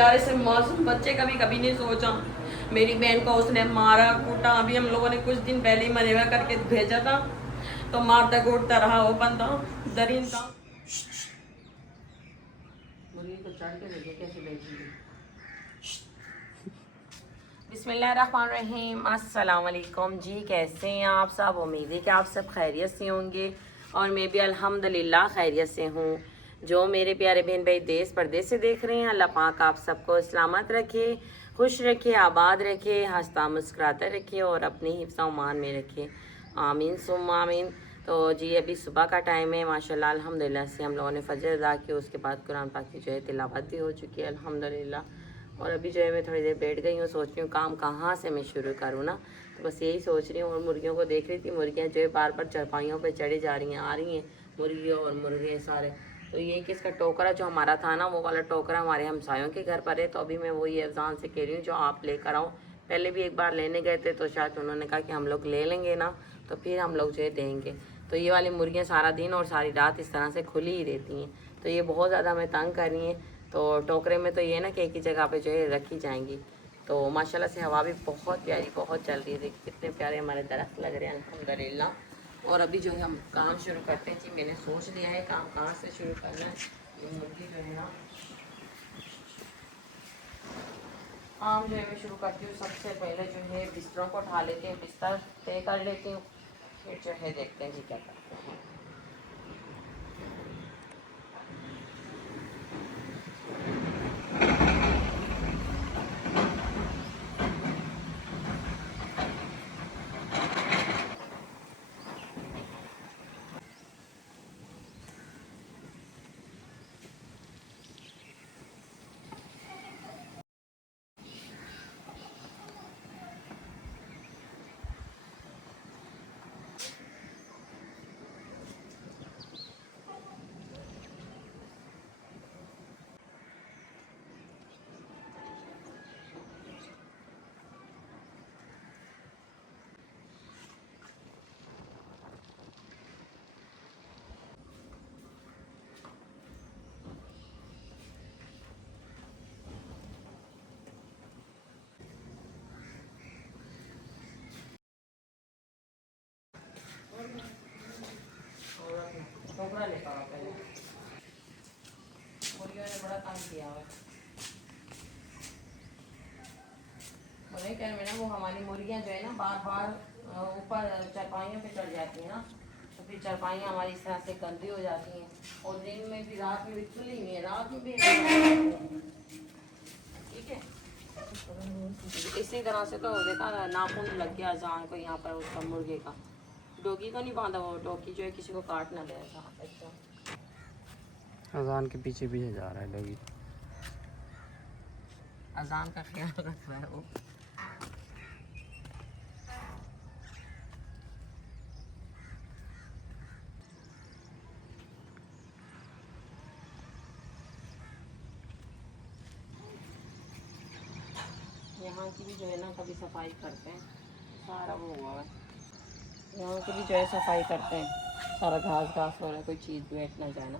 यार ऐसे मासूम बच्चे कभी कभी नहीं सोचा। मेरी बहन को उसने मारा कूटा, अभी हम लोगों ने कुछ दिन पहले ही मनेवा करके भेजा था, तो मारता कूटता रहा वो बंदा दरिंदा। मुर्गी को चढ़ के देखिए कैसे बैठी। बिस्मिल्लाहिर्रहमानिर्रहीम, अस्सलाम वालेकुम जी। कैसे हैं आप सब? उम्मीद है कि आप सब खैरियत से होंगे और मैं भी अल्हम्दुलिल्लाह खैरियत से हूँ। जो मेरे प्यारे बहन भाई देश परदेश से देख रहे हैं, अल्लाह पाक आप सबको सलामत रखे, खुश रखे, आबाद रखे, हंसता मुस्कुराता रखे और अपने हिफ्ज़ मान में रखे। आमीन सुम्मा आमीन। तो जी अभी सुबह का टाइम है, माशाल्लाह अल्हम्दुलिल्लाह से हम लोगों ने फजर अदा की, उसके बाद कुरान पाक की जो है तिलावत भी हो चुकी है अल्हम्दुलिल्लाह। और अभी जो है मैं थोड़ी देर बैठ गई हूँ, सोच रही हूँ काम कहाँ से मैं शुरू करूँ ना, तो बस यही सोच रही हूँ। और मुर्गियों को देख रही थी, मुर्गियाँ जो है बार बार चरपाइयों पे चढ़ी जा रही हैं, आ रही हैं मुर्गियों और मुर्गे सारे। तो ये कि इसका टोकरा जो हमारा था ना, वो वाला टोकरा हमारे हमसायों के घर पर है, तो अभी मैं वही अफजान से कह रही हूँ जो आप लेकर आओ। पहले भी एक बार लेने गए थे तो शायद उन्होंने कहा कि हम लोग ले लेंगे ना, तो फिर हम लोग जो है देंगे। तो ये वाली मुर्गियाँ सारा दिन और सारी रात इस तरह से खुली ही रहती हैं, तो ये बहुत ज़्यादा हमें तंग कर रही हैं। तो टोकरे में तो ये ना कि एक ही जगह पे जो है रखी जाएंगी। तो माशाल्लाह से हवा भी बहुत प्यारी बहुत चल रही है, देखिए कितने प्यारे हमारे दरख्त लग रहे हैं अल्हम्दुलिल्लाह। और अभी जो है हम काम शुरू करते हैं जी। मैंने सोच लिया है काम कहाँ से शुरू करना है। ये मुर्गी जो है ना, काम जो है मैं शुरू करती हूँ। सबसे पहले जो है बिस्तरों को उठा लेते हैं, बिस्तर तय कर लेती हूँ, फिर जो है देखते हैं जी क्या करते हैं। टोकरा लेकर आओ पहले, मुर्गियों ने बड़ा काम किया है। बोले क्या मैं ना, वो हमारी मुर्गियाँ जो है ना बार बार ऊपर चरपाइयों पे चढ़ जाती हैं ना, तो फिर चरपाइयाँ हमारी इस तरह से गंदी हो जाती हैं। और दिन में भी, रात में भी खुली हुई है, रात में भी ठीक है। इसी तरह से तो देखा नाखून लग गया अजान को यहाँ पर उसका मुर्गे का। डोगी को नहीं बांधा, वो डोगी जो है किसी को काट ना दे ऐसा। अजान के पीछे पीछे जा रहा है डॉगी। अजान का ख्याल रख रहा है वो। यहाँ की भी जो है ना कभी सफाई करते हैं, सारा वो हुआ है। यहाँ की भी जो है सफाई करते हैं, सारा घास घास हो रहा है, कोई चीज़ बैठ ना जाए ना।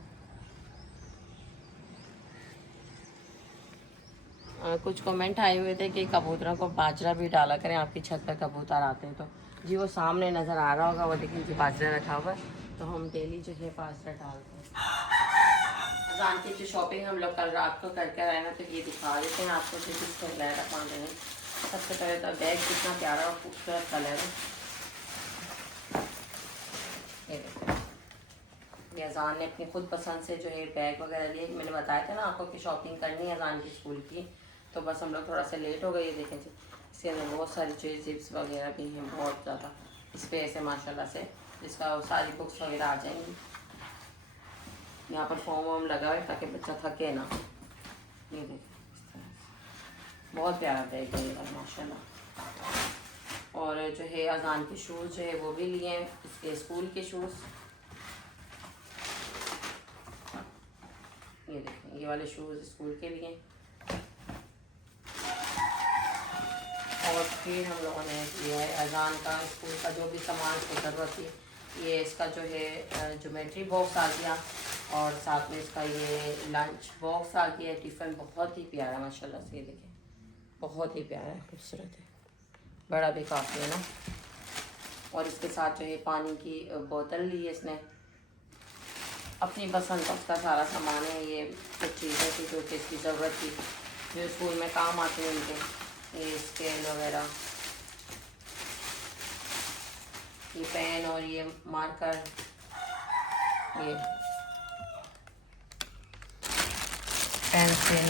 कुछ कमेंट आए हुए थे कि कबूतरों को बाजरा भी डाला करें, आपकी छत पर कबूतर आते हैं तो। जी वो सामने नज़र आ रहा होगा, वो देखिए जी बाजरा रखा हुआ है, तो हम डेली जो है बाजरा डालते हैं। अजान की जो शॉपिंग हम लोग कल रात को करके आए ना, तो ये दिखा देते हैं आपको कि किस तरह का पान है। सबसे पहले तो बैग कितना प्यारा और खूबसूरत कलर है, ये देखो। ये अजान ने अपनी खुद पसंद से जो है बैग वगैरह लिए। मैंने बताया था ना आपको कि शॉपिंग करनी है अजान की स्कूल की, तो बस हम लोग थोड़ा सा लेट हो गए। ये देखें जी, इसके अंदर बहुत सारी चीज़ जिप्स वगैरह भी हैं, बहुत ज़्यादा। इस पर ऐसे माशाल्लाह से इसका सारी बुक्स वगैरह आ जाएंगी। यहाँ पर फॉर्म वॉर्म लगा हुआ है ताकि बच्चा थके ना। ये देखें इस तरह से बहुत प्यारा बैग है माशाल्लाह। और जो है अजान के शूज़ जो है वो भी लिए हैं, इसके स्कूल के शूज़। ये देखें ये वाले शूज़ स्कूल के लिए। और फिर हम लोगों ने लिया है अजान का स्कूल का जो भी सामान की ज़रूरत थी। ये इसका जो है ज्योमेट्री बॉक्स आ गया, और साथ में इसका ये लंच बॉक्स आ गया है, टिफ़िन बहुत ही प्यारा माशाल्लाह से, ये देखें बहुत ही प्यारा है, खूबसूरत है, बड़ा भी काफ़ी है ना। और इसके साथ जो है पानी की बोतल ली है इसने, अपनी पसंद का उसका सारा सामान है। ये कुछ चीज़ें थी जो कि इसकी ज़रूरत थी, जो स्कूल में काम आती हैं उनके, ये स्केल वगैरह, ये पेन और ये मार्कर, ये पेंसिल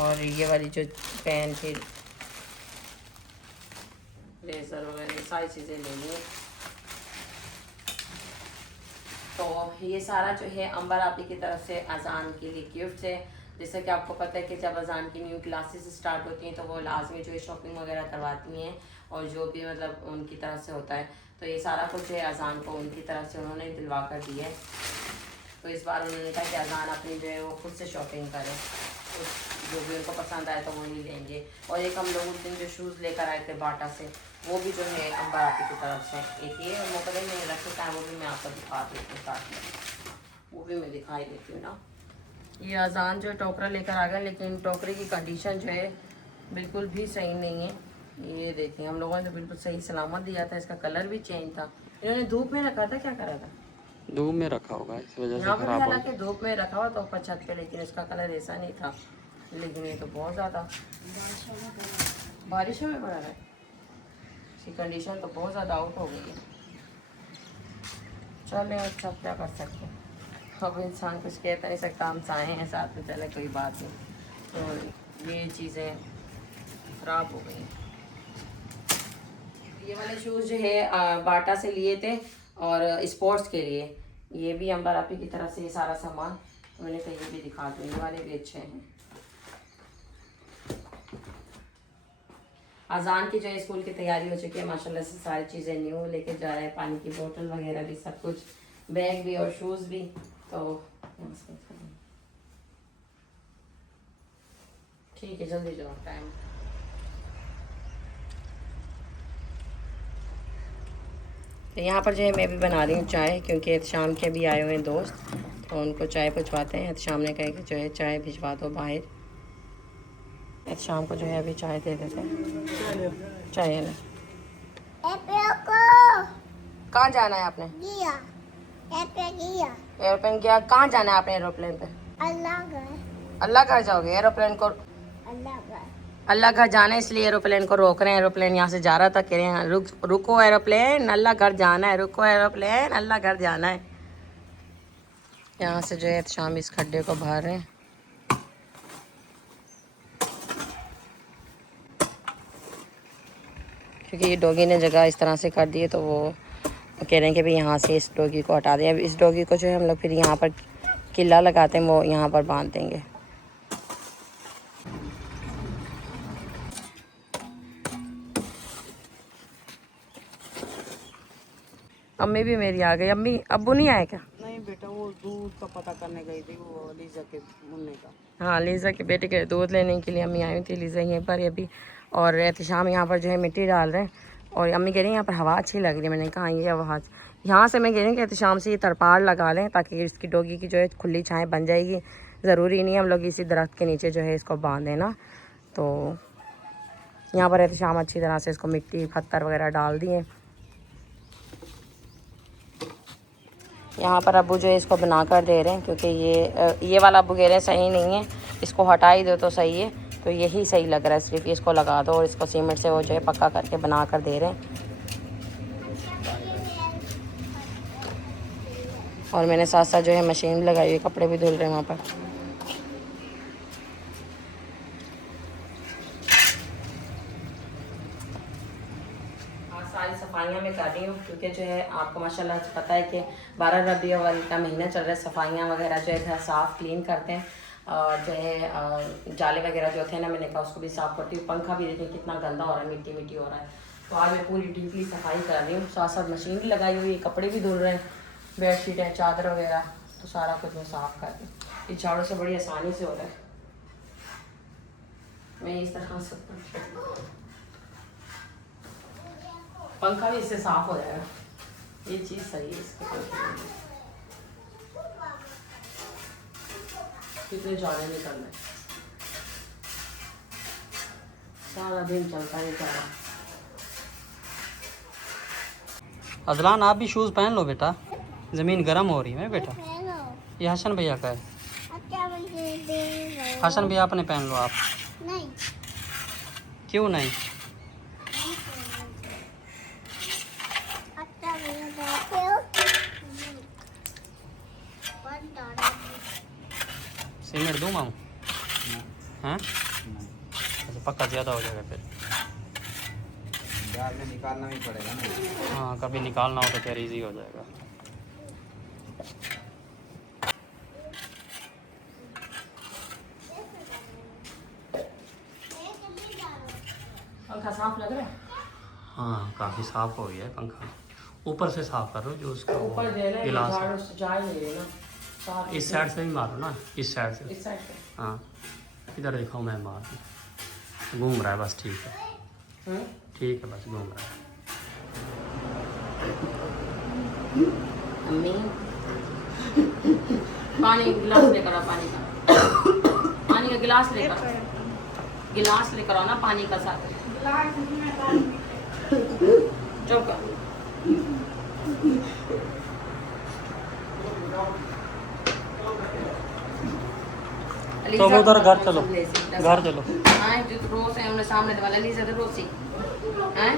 और ये वाली जो पेन थी, रेजर वगैरह सारी चीज़ें ले ली। तो ये सारा जो है अंबर आपी की तरफ से अजान के लिए गिफ्ट है। जैसे कि आपको पता है कि जब अजान की न्यू क्लासेस स्टार्ट होती हैं तो वो लाजमी जो है शॉपिंग वगैरह करवाती हैं, और जो भी मतलब उनकी तरफ से होता है, तो ये सारा कुछ जो है अजान को उनकी तरफ से उन्होंने दिलवा कर दिया है। तो इस बार उन्होंने कहा कि अजान अपनी जो है वो खुद से शॉपिंग करें, तो जो भी उनको पसंद आए तो वो ही लेंगे। और एक हम लोग उस दिन जो शूज़ लेकर आए थे बाटा से, वो भी जो है अंबर आपी की तरफ से एक ये मुकदम में रखे था, वो भी मैं आपको दिखा देती हूँ, साथ में वो भी मैं दिखाई देती हूँ ना। ये अजान जो है टोकरा लेकर आ गए, लेकिन टोकरे की कंडीशन जो है बिल्कुल भी सही नहीं है। ये देखिए हम लोगों ने तो बिल्कुल सही सलामत दिया था, इसका कलर भी चेंज था। इन्होंने धूप में रखा था, क्या करा था, धूप में रखा होगा, इस वजह से यहाँ पर भी खराब हो हालांकि धूप में रखा हुआ था ऊपर छत पे, लेकिन इसका कलर ऐसा नहीं था। लेकिन ये तो बहुत ज़्यादा बारिशों में पड़ा है, इसकी कंडीशन तो बहुत ज़्यादा आउट हो गई है। चले अच्छा क्या कर सकते हैं, अब इंसान कुछ कह तो नहीं सकता, हम चाहे हैं साथ में, चले कोई बात नहीं। तो ये चीज़ें ख़राब हो गई। ये वाले शूज़ जो है बाटा से लिए थे और स्पोर्ट्स के लिए, ये भी अंबर आपी की तरफ से ये सारा सामान मैंने कहीं भी दिखा दूँ, ये वाले भी अच्छे हैं। अजान की जो है स्कूल की तैयारी हो चुकी है माशाल्लाह से, सारी चीज़ें न्यू लेके जा रहे हैं, पानी की बोतल वगैरह भी, सब कुछ, बैग भी और शूज़ भी। तो ठीक है, जल्दी जाओ, टाइम। तो यहाँ पर जो है मैं भी बना रही हूँ चाय, क्योंकि एहतशाम के भी आए हुए हैं दोस्त, तो उनको चाय भिजवाते हैं। एहतशाम ने कहा कि जो है चाय भिजवा दो बाहर, एहतशाम को जो है अभी चाय दे देते हैं। चाय है ना, कहाँ जाना है आपने, एरोप्लेन गया, कहाँ जाना है आपने एरोप्लेन पे, अल्लाह घर जाओगे, एरोप्लेन को अल्लाह घर जाना है, इसलिए एरोप्लेन को रोक रहे हैं। एरोप्लेन यहाँ से जा रहा था, कह रहे हैं रुको एरोप्लेन, अल्लाह घर जाना है, रुको एरोप्लेन, अल्लाह घर जाना है। यहाँ से जो है शाम इस खड्डे को भर रहे हैं। क्योंकि ये डॉगी ने जगह इस तरह से कर दी है, तो वो कह रहे हैं कि भाई यहाँ से इस डॉगी को हटा दें। अब इस डॉगी को जो है हम लोग फिर यहाँ पर किला लगाते हैं, वो यहाँ पर बांध देंगे। अम्मी भी मेरी आ गई। अम्मी अब्बू नहीं आए क्या? नहीं बेटा, वो दूध का पता करने गई थी, वो लीजा के मुन्ने का। हाँ, लीज़ा के बेटे के दूध लेने के लिए अम्मी आई थी। लीज़ा यहीं पर अभी, और एहतशाम यहाँ पर जो है मिट्टी डाल रहे हैं। और अम्मी कह रही हैं यहाँ पर हवा अच्छी लग रही है। मैंने कहा ये हवा यहाँ से, मैं कह रही हूँ कि एहतशाम से ये तरपाल लगा लें, ताकि इसकी डॉगी की जो है खुली छाएँ बन जाएगी। ज़रूरी नहीं हम लोग इसी दरख्त के नीचे जो है इसको बांधें ना। तो यहाँ पर एहतशाम अच्छी तरह से इसको मिट्टी पत्थर वगैरह डाल दिए। यहाँ पर अब्बू जो है इसको बना कर दे रहे हैं, क्योंकि ये वाला अब्बू कह रहे हैं सही नहीं है, इसको हटा ही दो तो सही है। तो यही सही लग रहा है, सिर्फ इसको लगा दो और इसको सीमेंट से वो जो है पक्का करके बना कर दे रहे हैं। और मैंने साथ साथ जो है मशीन लगाई हुई, कपड़े भी धुल रहे हैं वहाँ पर। सारी सफाइयाँ मैं कर रही हूँ, क्योंकि जो है आपको माशाल्लाह पता है कि 12 रबी अव्वल का महीना चल रहा है। सफाइयाँ वगैरह जो है घर साफ़ क्लीन करते हैं, और जो है जाले वगैरह जो थे ना, मैंने कहा उसको भी साफ़ करती हूँ। पंखा भी देखिए कितना गंदा हो रहा है, मिट्टी मिट्टी हो रहा है। तो आज मैं पूरी डीपली सफाई कर रही हूँ, साथ साथ मशीन भी लगाई हुई है, कपड़े भी धुल रहे हैं, बेडशीट है, चादर वगैरह, तो सारा कुछ मैं साफ़ कर रही हूँ। इस झाड़ू से बड़ी आसानी से हो रहा है। मैं इस तरह से पंखा भी इससे साफ हो जाएगा, ये चीज़ सही है इसके। कितने जाने निकलना है, सारा दिन चलता है सारा। अदलान आप भी शूज़ पहन लो बेटा, ज़मीन गर्म हो रही है बेटा। ये हसन भैया का है। हसन भैया आपने पहन लो आप। नहीं, क्यों नहीं? अच्छा भैया बैठे हो। सीमेंट दूँ मामू? हैं? अच्छा पक्का ज़्यादा हो जाएगा फिर। बाद में निकालना भी पड़ेगा ना। हाँ कभी निकालना हो तो फिर इजी हो जाएगा। पंखा साफ लग रहा है? हाँ काफ़ी साफ़ हो गया है पंखा। ऊपर से साफ़ करो जो उसका वो ऊपर दे रहे हैं, गिलास है। झाड़ू से जा ही नहीं रहे ना साफ। इस साइड से ही मारो ना, इस साइड से। इस साइड से। हाँ इधर देखो मैं मार दूँ। घूम रहा है बस, ठीक है ठीक है, बस घूम रहा है। अम्मी पानी गिलास लेकर आओ, पानी का गिलास लेकर आओ ना, पानी का साथ। चुप कर। तो उधर घर चलो, घर चलो। हाँ जो रोज है उन्हें सामने वाला लीजा तो रोज ही हैं।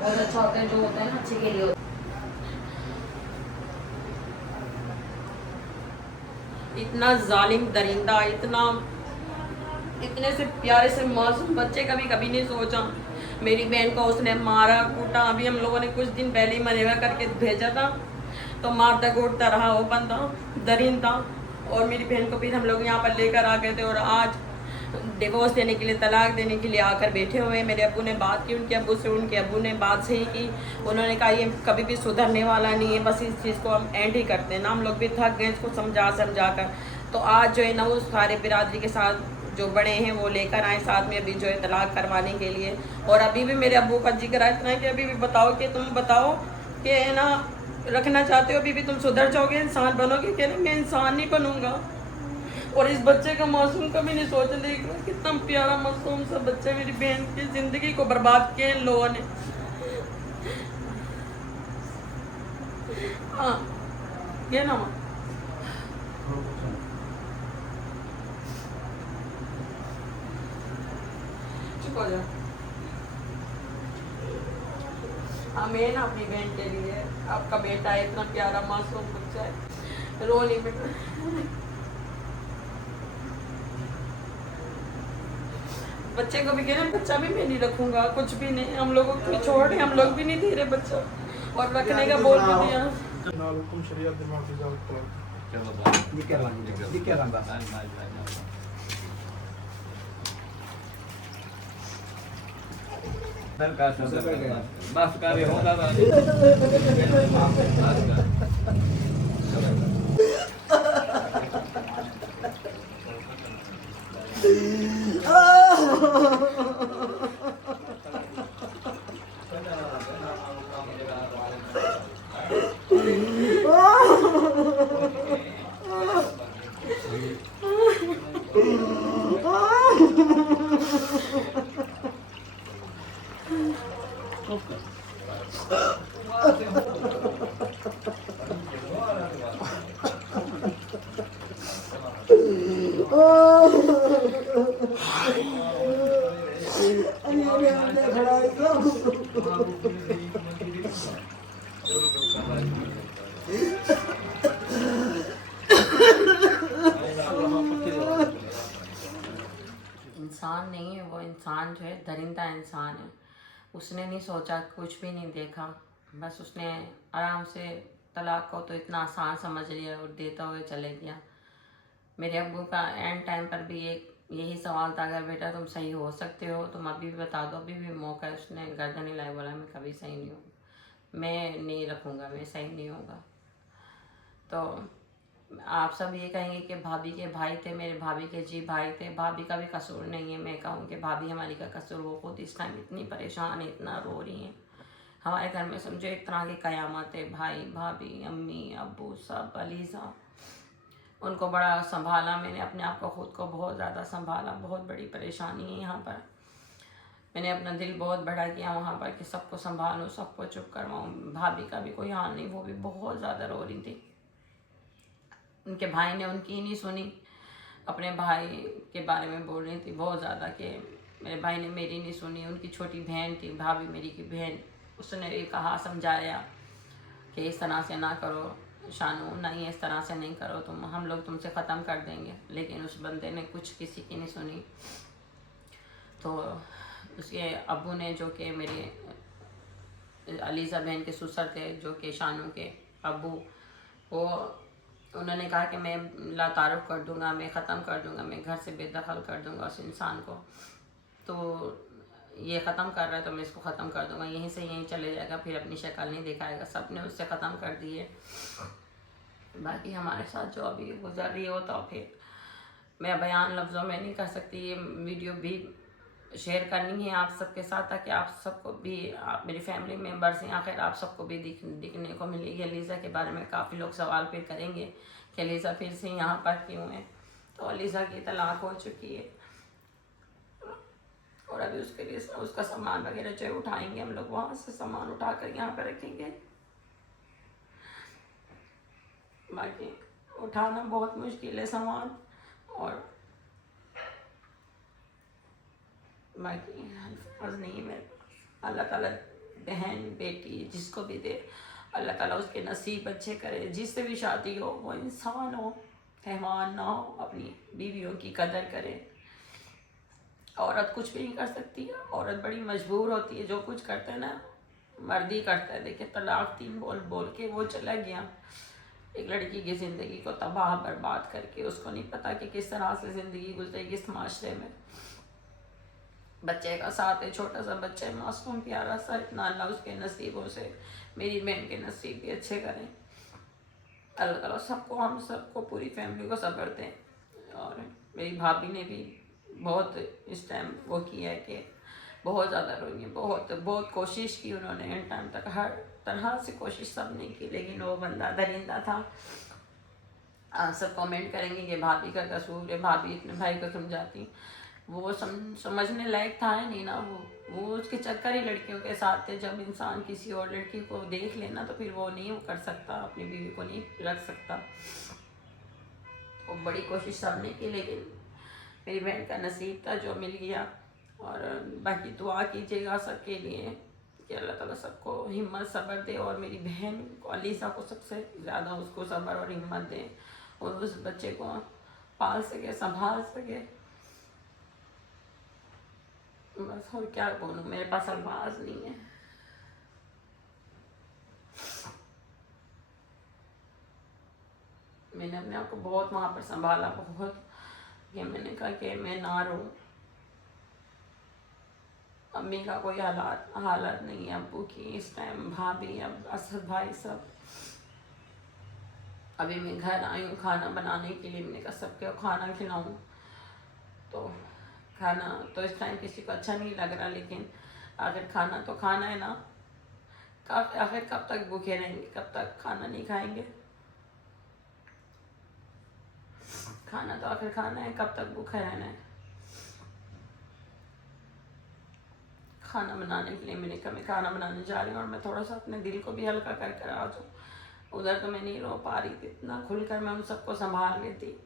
बहुत अच्छा होता है, जो होता है ना अच्छे के लिए होता है। इतना जालिम दरिंदा, इतने से प्यारे से मासूम बच्चे कभी कभी नहीं सोचा। मेरी बहन को उसने मारा कूटा, अभी हम लोगों ने कुछ दिन पहले ही मनेवा करके भेजा था, तो मारता कूटता रहा वो बंदा दरिंदा। और मेरी बहन को फिर हम लोग यहाँ पर लेकर आ गए थे, और आज डिवोर्स देने के लिए, तलाक देने के लिए आकर बैठे हुए हैं। मेरे अब्बू ने बात की उनके अब्बू से, उनके अब्बू ने बात सही की। उन्होंने कहा ये कभी भी सुधरने वाला नहीं है, बस इस चीज़ को हम एंड ही करते हैं ना। हम लोग भी थक गए इसको समझा कर। तो आज जो है ना वो सारे बिरादरी के साथ जो बड़े हैं वो लेकर आए साथ में, अभी जो है तलाक करवाने के लिए। और अभी भी मेरे अब्बू का जिक्र है इतना कि अभी भी बताओ कि तुम बताओ कि है ना रखना चाहते हो, अभी भी तुम सुधर जाओगे, इंसान बनोगे? कह रहे मैं इंसान नहीं बनूंगा। और इस बच्चे का मासूम कभी नहीं सोचा, देख रहा कितना प्यारा मासूम सा बच्चा, मेरी बहन की जिंदगी को बर्बाद किया इन लोगों ने। हाँ ये ना चुप हो जा। हमें ना अपनी बहन के लिए, आपका बेटा है इतना प्यारा मासूम बच्चा है, रो नहीं बेटा। बच्चे को भी कह रहे बच्चा भी मैं नहीं रखूंगा, कुछ भी नहीं, हम लोगों को छोड़ हम लोग भी नहीं दे रहे बच्चा, और रखने का बोल भी दिया। बस कार्य होगा। इंसान नहीं है वो, इंसान जो है दरिंदा इंसान है। उसने नहीं सोचा, कुछ भी नहीं देखा, बस उसने आराम से तलाक को तो इतना आसान समझ लिया और देता हुए चले गया। मेरे अब्बू का एंड टाइम पर भी एक यही सवाल था, अगर बेटा तुम सही हो सकते हो तुम अभी भी बता दो, अभी भी मौका है। उसने गर्दन हिलाए, बोला मैं कभी सही नहीं हूँ, मैं नहीं रखूँगा, मैं सही नहीं होगा। तो आप सब ये कहेंगे कि भाभी के भाई थे, मेरे भाभी के जी भाई थे, भाभी का भी कसूर नहीं है। मैं कहूँ कि भाभी हमारी का कसूर, वो खुद इस टाइम इतनी परेशान है, इतना रो रही हैं। हमारे घर में समझो एक तरह की कयामत है। भाई भाभी अम्मी अब्बू सब, अलीज़ा, उनको बड़ा संभाला मैंने, अपने आप को खुद को बहुत ज़्यादा संभाला। बहुत बड़ी परेशानी है यहाँ पर। मैंने अपना दिल बहुत बड़ा किया वहाँ पर कि सबको संभालूं, सबको चुप करवाऊँ। भाभी का भी कोई हाल नहीं, वो भी बहुत ज़्यादा रो रही थी। उनके भाई ने उनकी नहीं सुनी, अपने भाई के बारे में बोल रही थी बहुत ज़्यादा कि मेरे भाई ने मेरी नहीं सुनी। उनकी छोटी बहन थी, भाभी मेरी की बहन, उसने ये कहा, समझाया कि इस तरह से ना करो शानू, नहीं इस तरह से नहीं करो, हम लोग तुमसे ख़त्म कर देंगे। लेकिन उस बंदे ने कुछ किसी की नहीं सुनी। तो उसके अब्बू ने, जो कि मेरे अलीज़ा बहन के ससुर थे, जो कि शानू के अब्बू, वो उन्होंने कहा कि मैं ला तारुफ कर दूंगा, मैं ख़त्म कर दूंगा, मैं घर से बेदखल कर दूंगा उस इंसान को। तो ये ख़त्म कर रहा है तो मैं इसको ख़त्म कर दूंगा, यहीं से यहीं चले जाएगा, फिर अपनी शक्ल नहीं दिखाएगा। सब ने उससे ख़त्म कर दिए। बाकी हमारे साथ जो अभी गुजर रही हो, तो फिर मैं बयान लफ्ज़ों में नहीं कर सकती। ये वीडियो भी शेयर करनी है आप सबके साथ, ताकि आप सबको भी, आप मेरी फैमिली मेम्बर्स हैं, आखिर आप सबको भी दिखने को मिलेगी। अलीज़ा के बारे में काफ़ी लोग सवाल फिर करेंगे कि अलीज़ा फिर से यहाँ पर क्यों है। तो अलीज़ा की तलाक हो चुकी है और अभी उसके लिए उसका सामान वगैरह जो उठाएंगे हम लोग, वहाँ से सामान उठा कर यहाँ पर रखेंगे। बाकी उठाना बहुत मुश्किल है सामान, और बाकी अल्फाज नहीं है मेरे पास। अल्लाह ताला बहन बेटी जिसको भी दे, अल्लाह ताला उसके नसीब अच्छे करे। जिससे भी शादी हो वो इंसान हो, हैवान ना हो, अपनी बीवियों की कदर करे। औरत कुछ भी नहीं कर सकती, औरत बड़ी मजबूर होती है। जो कुछ करते हैं ना मर्द ही करता है। देखिए तलाक 3 बोल बोल के वो चला गया, एक लड़की की ज़िंदगी को तबाह बर्बाद करके। उसको नहीं पता कि किस तरह से ज़िंदगी गुजरेगी इस माशरे में। बच्चे का साथ है, छोटा सा बच्चा है, मासूम प्यारा सा, इतना अल्लाह उसके नसीबों से मेरी बहन के नसीब भी अच्छे करें। अल्लाह ताला सबको, हम सबको, पूरी फैमिली को सब्र दें। और मेरी भाभी ने भी बहुत इस टाइम वो किया है कि बहुत ज़्यादा रोई है, बहुत कोशिश की उन्होंने इन टाइम तक, हर तरह से कोशिश सब ने की, लेकिन वो बंदा दरिंदा था। आप सब कमेंट करेंगे कि भाभी का कसूर है, भाभी अपने भाई को समझाती। वो समझने लायक था ही नहीं ना। वो उसके चक्कर ही लड़कियों के साथ थे। जब इंसान किसी और लड़की को देख लेना तो फिर वो नहीं वो कर सकता, अपनी बीवी को नहीं रख सकता। वो बड़ी कोशिश सबने की, लेकिन मेरी बहन का नसीब था जो मिल गया। और बाकी दुआ कीजिएगा सबके लिए कि अल्लाह ताला सबको हिम्मत सब्र दे, और मेरी बहन को, अलीज़ा को सबसे ज़्यादा उसको सब्र और हिम्मत दे, और उस बच्चे को पाल सके, संभाल सके। बस और क्या बोलूँ, मेरे पास अल्फाज नहीं है। मैंने अपने आप को बहुत वहाँ पर संभाला, बहुत। ये मैंने कहा कि मैं ना रहूँ। अम्मी का कोई हालत नहीं है, अब्बू की इस टाइम, भाभी, अब असद भाई सब। अभी मैं घर आई हूँ खाना बनाने के लिए। मैंने कहा सबके खाना खिलाऊँ, तो खाना तो इस टाइम किसी को अच्छा नहीं लग रहा, लेकिन आखिर खाना तो खाना है ना। आखिर कब तक भूखे रहेंगे, कब तक खाना नहीं खाएंगे। खाना तो आखिर खाना है, कब तक भूखा रहना है। खाना बनाने के लिए मैंने कहा मैं खाना बनाने जा रही हूँ, और मैं थोड़ा सा अपने दिल को भी हल्का कर आ जाऊँ। उधर तो मैं नहीं रो पा रही थी, इतना खुलकर मैं उन सबको संभाल रही थी।